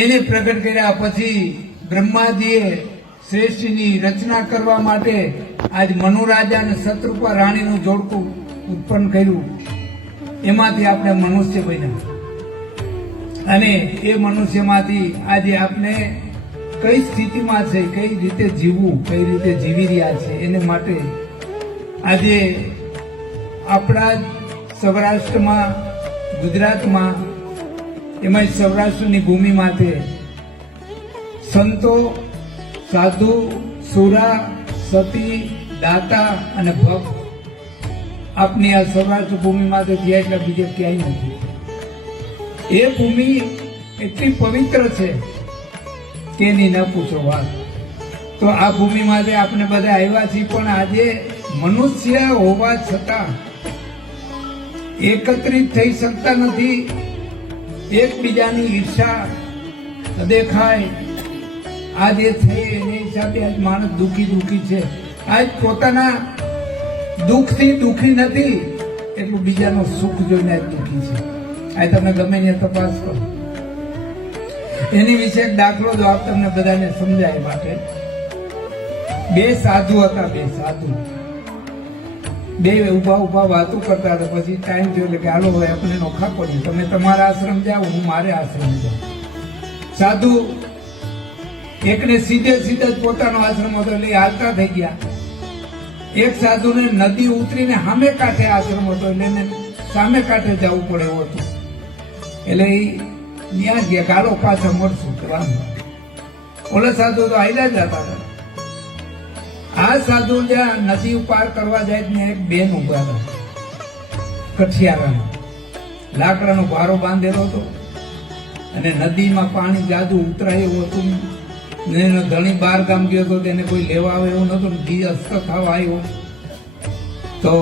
એને પ્રગટ કર્યા? પછી બ્રહ્માજીએ શ્રેષ્ઠની રચના કરવા માટે આજ મનુરાજા અને શત્રુપા રાણીનું જોડકું ઉત્પન્ન કર્યું. એમાંથી આપણે મનુષ્ય બન્યા. અને એ મનુષ્યમાંથી આજે આપણે કઈ સ્થિતિમાં છે, કઈ રીતે જીવવું, કઈ રીતે જીવી રહ્યા છે, એને માટે આજે આપણા સૌરાષ્ટ્રમાં, ગુજરાતમાં એમાં સૌરાષ્ટ્રની ભૂમિ માથે સંતો, સાધુ, સુરા, સતી, દાતા અને ભક્ત આપની આ સૌરાષ્ટ્ર ભૂમિ માથે થયા એટલે બીજે ક્યાંય નથી. એ ભૂમિ એટલી પવિત્ર છે કે એની ન પૂછો વાત. તો આ ભૂમિ માટે આપણે બધા આવ્યા છીએ, પણ આજે મનુષ્ય હોવા છતાં એકત્રિત થઈ શકતા નથી. એકબીજાની ઈર્ષા દેખાય. આ જે થઈ એની હિસાબે આજ માણસ દુઃખી દુઃખી છે. આજ પોતાના દુઃખથી દુઃખી નથી, એટલું બીજાનું સુખ જોઈને આજ દુખી છે. આ તમે ગમે ને તપાસ કરો. એની વિશે દાખલો જો આપ તમને બધાને સમજાય માટે. બે સાધુ હતા, બે સાધુ. બે ઊભા ઊભા વાતો કરતા હતા. પછી ટાઈમ થયો એટલે કે હાલો, હવે આપણે નોખા પડી તમે તમારા આશ્રમ જાઓ, હું મારે આશ્રમ જાઉં. સાધુ એકને સીધે સીધે જ પોતાનો આશ્રમ હતો એટલે હાલતા થઈ ગયા. એક સાધુને નદી ઉતરીને સામે કાંઠે આશ્રમ હતો એટલે એને સામે કાંઠે જવું પડે એવું હતું. એટલે એ ત્યાં ગયા ગાલો પાછા મળશું. ઓલા સાધુ તો આયલા જ હતા. આ સાધુ જ્યાં નદી પાર કરવા જાય ને, એક બેન ઊભા હતા કઠિયારામાં લાકડાનો ભારો બાંધેલો હતો. અને નદીમાં પાણી જાદુ ઉતરાય એવું હતું. ને એનો ધણી બાર ગામ ગયો હતો, તેને કોઈ લેવા આવે એવું નતું ને ઘી અસ્ત થવા આવ્યો. તો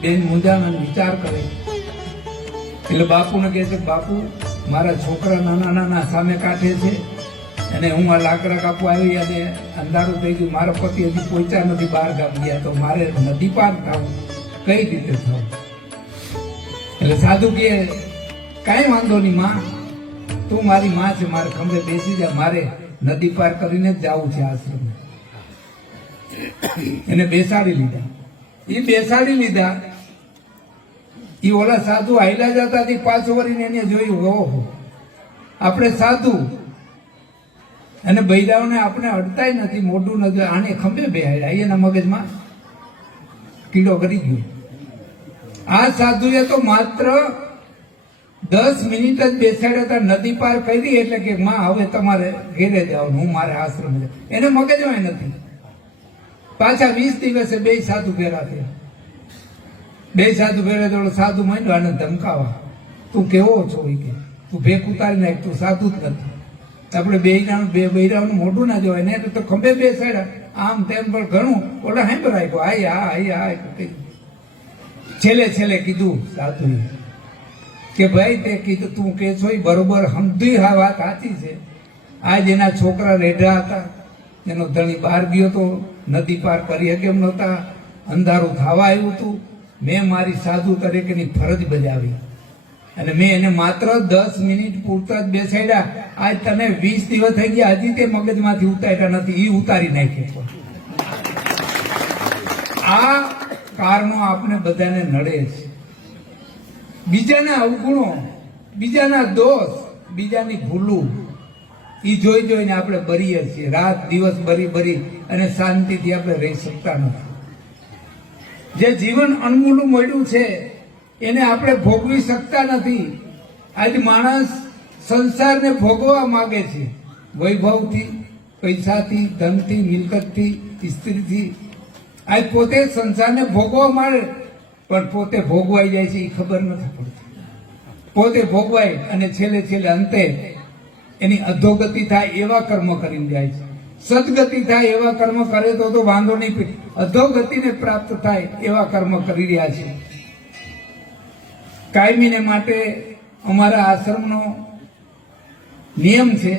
બેન મુંજાનો વિચાર કરે. એટલે બાપુને કહે છે, બાપુ, મારા છોકરા નાના નાના સામે કાંઠે છે. અને હું આ લાકડા કાપવા આવી અને અંધારું થઈ ગયું. મારા પતિ હજી પહોંચ્યા નથી બહાર ગામ ગયા તો મારે નદી પાર થવું. કઈ રીતે થવું? એટલે સાધુ કે કાંઈ વાંધો નહીં માં. તું મારી માં છે, મારે ખંભે બેસી જા. મારે નદી પાર કરીને જ જવું છે આશ્રમ. એને બેસાડી લીધા. એ બેસાડી લીધા. એ ઓલા સાધુ હાઈલા જતા પાછો વળીને એને જોયું, ઓહો, આપણે સાધુ અને બૈરાઓને આપણે અડતાય નથી, મોઢું નથી આને ખંભે બેહાડ્યા. એના મગજમાં કીડો કરી ગયો. આ સાધુએ તો માત્ર દસ મિનિટ જ બેસાડ્યા હતા, નદી પાર કરી એટલે કે માં, હવે તમારે ઘેરે જવાનું, હું મારે આશ્રમ. એને મગજમાં નથી. પાછા વીસ દિવસે બે સાધુ ભેરા થયા. બે સાધુ ભેરા તો સાધુ માંડ્યો, આને ધમકાવા. તું કેવો છો? કે. તું ભેક ઉતારી નાખ તું સાધુ જ નથી. આપણે બે બે બૈરાનું મોઢું ના જોવાય. ને તો ખંભે બેસાડ્યા આમ તેમ પણ ઘણું ઓલા હેમ્બર રાખ્યો આય, આ આય, આ. છેલ્લે છેલ્લે કીધું સાધુ કે ભાઈ તે કીધું, તું કે છો એ બરોબર સમજી હા વાત સાચી છે. આજ એના છોકરા રેઢા હતા. એનો ધણી બહાર ગયો તો નદી પાર કરી કેમ નહોતા. અંધારું થવા આવ્યું હતું. મેં મારી સાધુ તરીકેની ફરજ બજાવી. અને મેં એને માત્ર દસ મિનિટ પૂરતા જ બેસાડ્યા. આજ તને વીસ દિવસ થઈ ગયા, હજી તે મગજમાંથી ઉતાર્યા નથી એ ઉતારી નાખે આ કારણો આપણે બધાને નડે છે. બીજાના અવગુણો, બીજાના દોષ, બીજાની ભૂલું એ જોઈ જોઈને આપણે બરીએ છીએ. રાત દિવસ બરી બરી અને શાંતિથી આપણે રહી શકતા નથી. જે જીવન અનમૂલું મળ્યું છે, એને આપણે ભોગવી શકતા નથી. આજ માણસ સંસારને ભોગવવા માગે છે. વૈભવથી, પૈસાથી, ધનથી, મિલકતથી, સ્ત્રીથી. આ પોતે સંસારને ભોગવવા માંડે પણ પોતે ભોગવાઈ જાય છે એ ખબર નથી પડતી. પોતે ભોગવાય અને છેલ્લે છેલ્લે અંતે એની અધોગતિ થાય એવા કર્મ કરીને જાય છે. સદગતિ થાય એવા કર્મ કરે તો તો વાંધો નહીં અધોગતિને પ્રાપ્ત થાય એવા કર્મ કરી રહ્યા છે. કાયમીને માટે અમારા આશ્રમનો નિયમ છે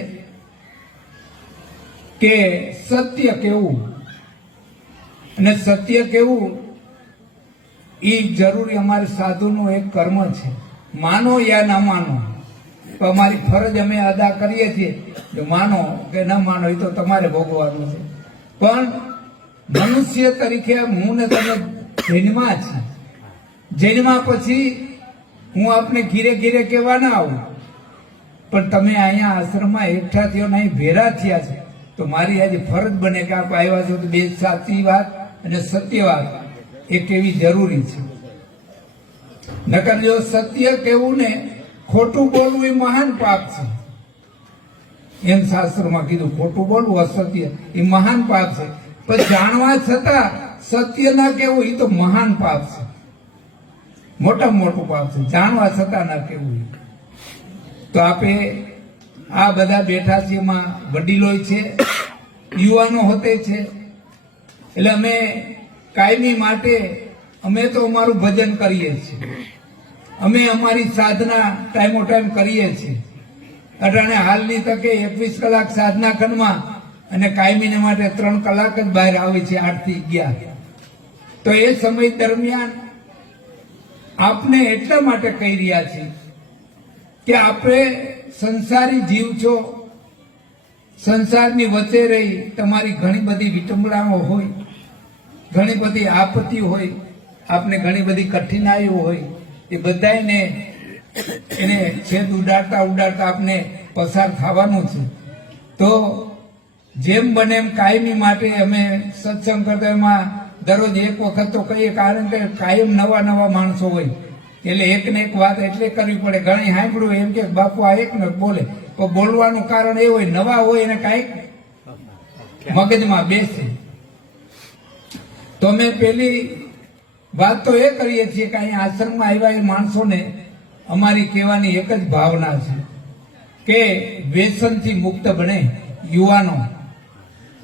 કે સત્ય કેવું અને સત્ય કેવું એ જરૂરી અમારે સાધુનું એક કર્મ છે. માનો યા ના માનો, તો અમારી ફરજ અમે અદા કરીએ છીએ. માનો કે ન માનો, એ તો તમારે ભોગવવાનું છે. પણ મનુષ્ય તરીકે હું ને તમે જન્મા છે. જન્મા પછી હું આપને ઘીરે ઘીરે કહેવા ના આવું. પણ તમે અહીંયા આશ્રમમાં એકઠા થયો ને અહીં ભેરા થયા છે, તો મારી આજે ફરજ બને કે આપ આવ્યા છો તો બે સાચી વાત અને સત્ય વાત. એ કેવી જરૂરી છે? નકર જો સત્ય કેવું ને, ખોટું બોલવું એ મહાન પાપ છે. એમ શાસ્ત્રમાં કીધું, ખોટું બોલવું અસત્ય, એ મહાન પાપ છે. પણ જાણવા છતાં સત્ય ના કેવું, એ તો મહાન પાપ છે. મોટામાં મોટું પાપ છે. જાણવા છતાં ના કેવું. એ. તો આપે આ બધા બેઠા છે એમાં વડીલો છે, યુવાનો હોતે છે. એટલે અમે કાયમી માટે અમે તો અમારું ભજન કરીએ છીએ. અમે અમારી સાધના ટાઈમો ટાઈમ કરીએ છીએ. અટાણે હાલની તકે એકવીસ કલાક સાધના ખંડમાં અને કાયમીને માટે ત્રણ કલાક જ બહાર આવે છે આઠથી અગિયાર. તો એ સમય દરમિયાન આપને એટલા માટે કહી રહ્યા છીએ કે આપણે સંસારી જીવ છો, સંસારની વચ્ચે રહી, તમારી ઘણી બધી વિટંબણાઓ હોય, ઘણી બધી આપત્તિ હોય, આપને ઘણી બધી કઠિનાઈઓ હોય, એ બધાને એને છેદ ઉડાડતા ઉડાડતા આપને પસાર થવાનું છે. તો જેમ બને એમ કાયમી માટે અમે સત્સંગ કરતા દરરોજ એક વખત તો કહીએ, કારણ કે કાયમ નવા નવા માણસો હોય. એટલે એક ને એક વાત એટલે કરવી પડે. ઘણી સાંભળ્યું એમ કે બાપુ આ એક ને બોલે. પણ બોલવાનું કારણ એ હોય, નવા હોય એને કાંઈક મગજમાં બેસે. તો અમે પેલી વાત તો એ કરીએ છીએ કે અહીંયા આશ્રમમાં આવ્યા એ માણસોને અમારી કહેવાની એક જ ભાવના છે કે વ્યસનથી મુક્ત બને યુવાનો.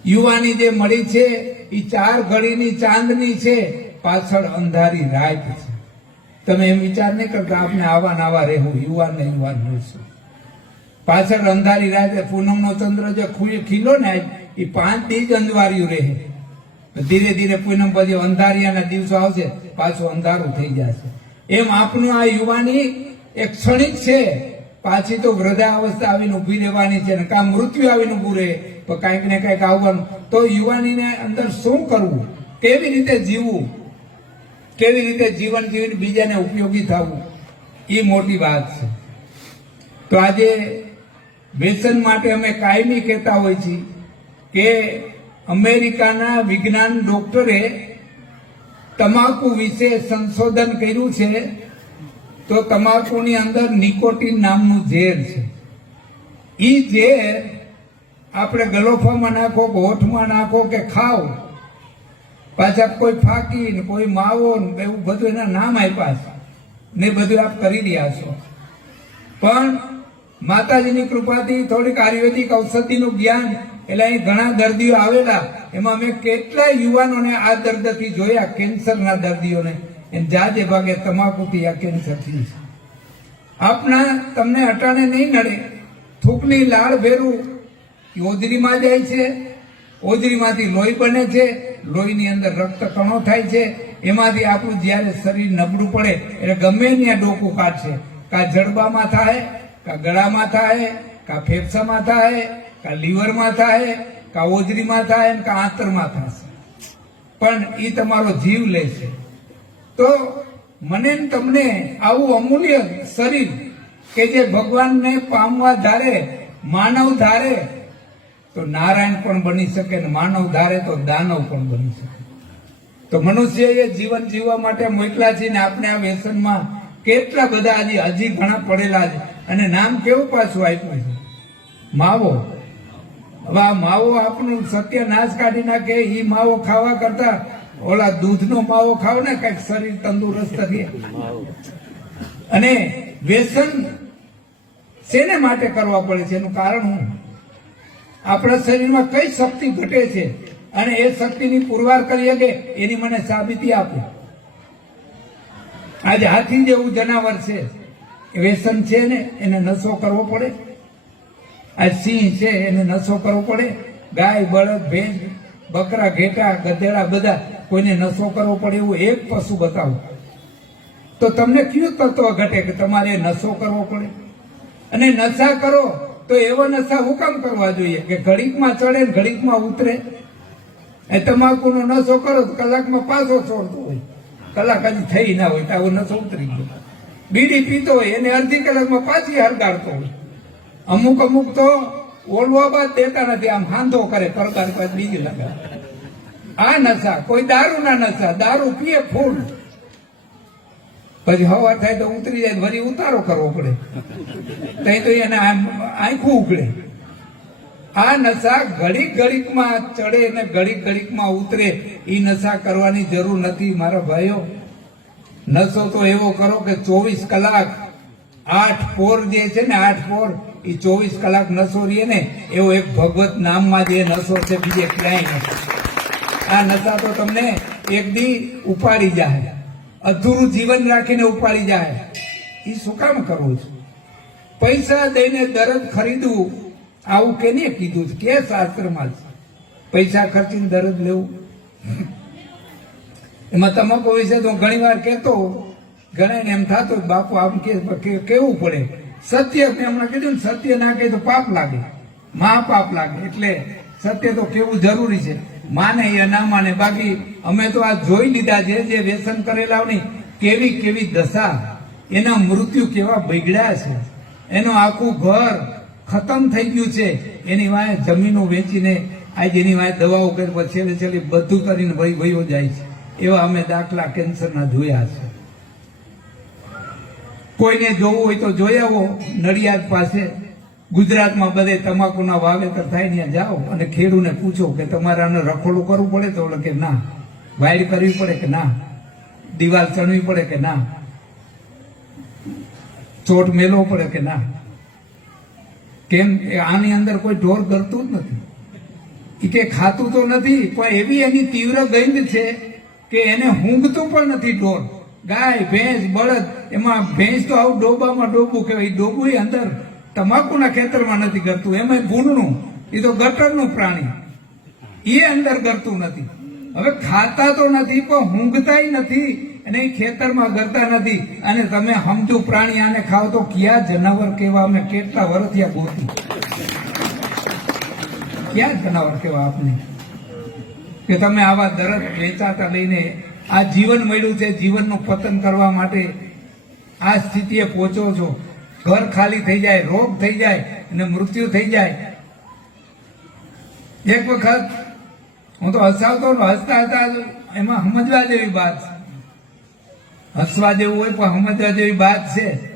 યુવાની જે મળી છે એ ચાર ઘડીની ચાંદની છે, પાછળ અંધારી રાત છે. તમે એમ વિચાર નહીં કરતા આપણે આવા નાવા રહેવું, યુવાન ને યુવાન રહેશું પાછળ અંધારી રાતે પૂનમનો ચંદ્ર જે ખુલ્લો ખીલો ને, એ પાંચ દી જ અંધવાર્યું રહે. ધીરે ધીરે પૂનમ પછી અંધારિયાના દિવસો આવશે, પાછું અંધારું થઈ જશે. એમ આપણું આ યુવાની એક ક્ષણિક છે. પાછી તો વૃદ્ધાવસ્થા આવીને ઊભી રહેવાની છે ને કાં મૃત્યુ આવીને ઊભું રહે. તો કાંઈક ને કાંઈક આવવાનું. તો યુવાનીને અંદર શું કરવું? કેવી રીતે જીવવું? કેવી રીતે જીવન જીવીને બીજાને ઉપયોગી થવું? એ મોટી વાત છે. તો આજે વ્યસન માટે અમે કાયમી કહેતા હોય છીએ કે અમેરિકાના વિજ્ઞાન ડોક્ટરે તમાકુ વિશે સંશોધન કર્યું છે. તો તમાકુની અંદર નિકોટીન નામનું ઝેર છે. એ ઝેર આપણે ગલોફામાં નાખો કે હોઠમાં નાખો કે ખાઓ પાછા કોઈ ફાકી ને કોઈ માવો ને એવું બધું એના નામ આપ્યા છે. ને બધું આપ કરી રહ્યા છો. પણ માતાજીની કૃપાથી થોડીક આયુર્વેદિક ઔષધિનું જ્ઞાન, એટલે અહીં ઘણા દર્દીઓ આવેલા, એમાં અમે કેટલાય યુવાનોને આ દર્દથી જોયા, કેન્સરના દર્દીઓને. એમ જાજે ભાગે તમાકુથી આ કેન્સર થયું છે. આપના તમને અટાણે નહીં નડે. થૂકની લાળ ભેરું યોજરીમાં જાય છે ઓજરીમાંથી લોહી બને છે, લોહીની અંદર રક્ત કણો થાય છે, એમાંથી આપણું જ્યારે શરીર નબળું પડે, એટલે ગમે ત્યાં ડોકું કાઢશે. કા જડબામાં થાય, કા ગળામાં થાય, કા ફેફસામાં થાય, કા લીવરમાં થાય, કા ઓજરીમાં થાય કા આંતરમાં થશે. પણ એ તમારો જીવ લેશે તો મને તમને આવું અમૂલ્ય શરીર કે જે ભગવાનને પામવા ધારે, માનવ ધારે તો નારાયણ પણ બની શકે ને માનવ ધારે તો દાનવ પણ બની શકે. તો મનુષ્યએ જીવન જીવવા માટે મોકલા છે ને આપણે આ વ્યસનમાં કેટલા બધા હજી હજી ઘણા પડેલા છે. અને નામ કેવું પાછું આપ્યું છે? માવો. હવે આ માવો આપણું સત્યનાશ કાઢી નાખે એ માવો ખાવા કરતા ઓલા દૂધનો માવો ખાવ ને કંઈક શરીર તંદુરસ્ત રહે. અને વ્યસન શેને માટે કરવા પડે છે? એનું કારણ હું આપણા શરીરમાં કઈ શક્તિ ઘટે છે અને એ શક્તિની પુરવાર કરી શકે એની મને સાબિતી આપો. આજે હાથી જેવું જનાવર છે વ્યસન છે ને એને નશો કરવો પડે. આ સિંહ છે એને નશો કરવો પડે. ગાય, બળદ, ભેંસ, બકરા, ઘેટા, ગધેડા બધા કોઈને નશો કરવો પડે એવું એક પશુ બતાવો. તો તમને કયું તત્વ ઘટે કે તમારે નશો કરવો પડે? અને નશા કરો તો એવા નશા હું કામ કરવા જોઈએ? કે ઘડીકમાં ચડે ને ઘડીકમાં ઉતરે? એ તમાકુનો નશો કરો તો કલાકમાં પાછો છોડતો હોય. કલાક હજી થઈ ના હોય તો આવો નશો ઉતરી ગયો. બીડી પીતો હોય, એને અડધી કલાકમાં પાછી હરગાડતો હોય. અમુક અમુક તો ઓલવા બાદ દેતા નથી, આમ હાંધો કરે કરકાર પાછ બીજી લગાવે. આ નશા, કોઈ દારૂ ના નશા, દારૂ પીએ ફૂલ. પછી હવા થાય તો ઉતરી જાય, વળી ઉતારો કરવો પડે. તો એને આમ આંખું ઉકળે. આ નશા ઘડીક ઘડીકમાં ચડે અને ઘડીક ઘડીકમાં ઉતરે. એ નશા કરવાની જરૂર નથી, મારા ભાઈઓ. નશો તો એવો કરો કે ચોવીસ કલાક આઠ પોર જે છે ને, આઠ પોર એ ચોવીસ કલાક નશો રહીએ ને, એવો એક ભગવત નામમાં જે નશો છે, બીજે ક્યાંય નથી. આ નશા તો તમને એક દી ઉપાડી જાય. અધૂરું જીવન રાખીને ઉપાડી જાય. એ શું કામ કરવું છે? પૈસા દઈને દરદ ખરીદવું, આવું કેને કીધું? છે કે શાસ્ત્રમાં પૈસા ખર્ચીને દરદ લેવું? એમાં તમાકુ વિશે તો ઘણી વાર કહેતો ઘણા એમ થતો બાપુ, આમ કે કે- કેવું પડે? સત્ય મેં હમણાં કીધું ને, સત્ય ના કહે તો પાપ લાગે. મા પાપ લાગે. એટલે સત્ય તો કેવું જરૂરી છે? માને એ ના માને. બાકી અમે તો આ જોઈ લીધા છે, જે વ્યસન કરેલાઓની, કેવી કેવી દશા એના મૃત્યુ કેવા બગડ્યા છે. એનું આખું ઘર ખતમ થઈ ગયું છે. એની વાંહે જમીનો વેચીને આજે એની વાંહે દવાઓ કરી છેલ્લે છેલ્લે બધું કરીને ભાઈ વયો જાય છે. એવા અમે દાખલા કેન્સરના જોયા છે. કોઈને જોવું હોય તો જોઈ આવો. નડિયાદ પાસે ગુજરાતમાં બધે તમાકુના વાવેતર થાય ત્યાં જાઓ અને ખેડૂને પૂછો કે તમારે આને રખોડું કરવું પડે તો કે ના. વાઇડ કરવી પડે કે ના? દિવાલ ચણવી પડે કે ના? ચોટ મેલવો પડે કે ના? કેમ આની અંદર કોઈ ઢોર કરતું જ નથી. એ કે ખાતું તો નથી, પણ એવી એની તીવ્ર ગંધ છે કે એને ઊંઘતું પણ નથી ઢોર. ગાય, ભેંસ, બળદ, એમાં ભેંસ તો આવું ડોબામાં ડોબું કહેવાય. ડોબું એ અંદર તમાકુના ખેતરમાં નથી કરતું. એમાં ભૂંડનું. એ તો ગટરનું પ્રાણી. એ અંદર કરતું નથી. હવે ખાતા તો નથી, પણ ઊંઘતાય નથી. અને એ ખેતરમાં કરતા નથી. અને તમે સમજુ, પ્રાણી આને ખાવ તો ક્યાં જનાવર કેવા? અમે કેટલા વર્ષથી ગોતી. ક્યાં જનાવર કેવા આપને? કે તમે આવા દરદ વેચાતા લઈને આ જીવન મળ્યું છે, જીવનનું પતન કરવા માટે આ સ્થિતિએ પહોંચો છો. ઘર ખાલી થઈ જાય, રોગ થઈ જાય, અને મૃત્યુ થઈ જાય. એક વખત હું તો હસાવતો હસતા હતા એમાં સમજવા જેવી વાત. છે હસવા જેવું હોય પણ સમજવા જેવી વાત છે.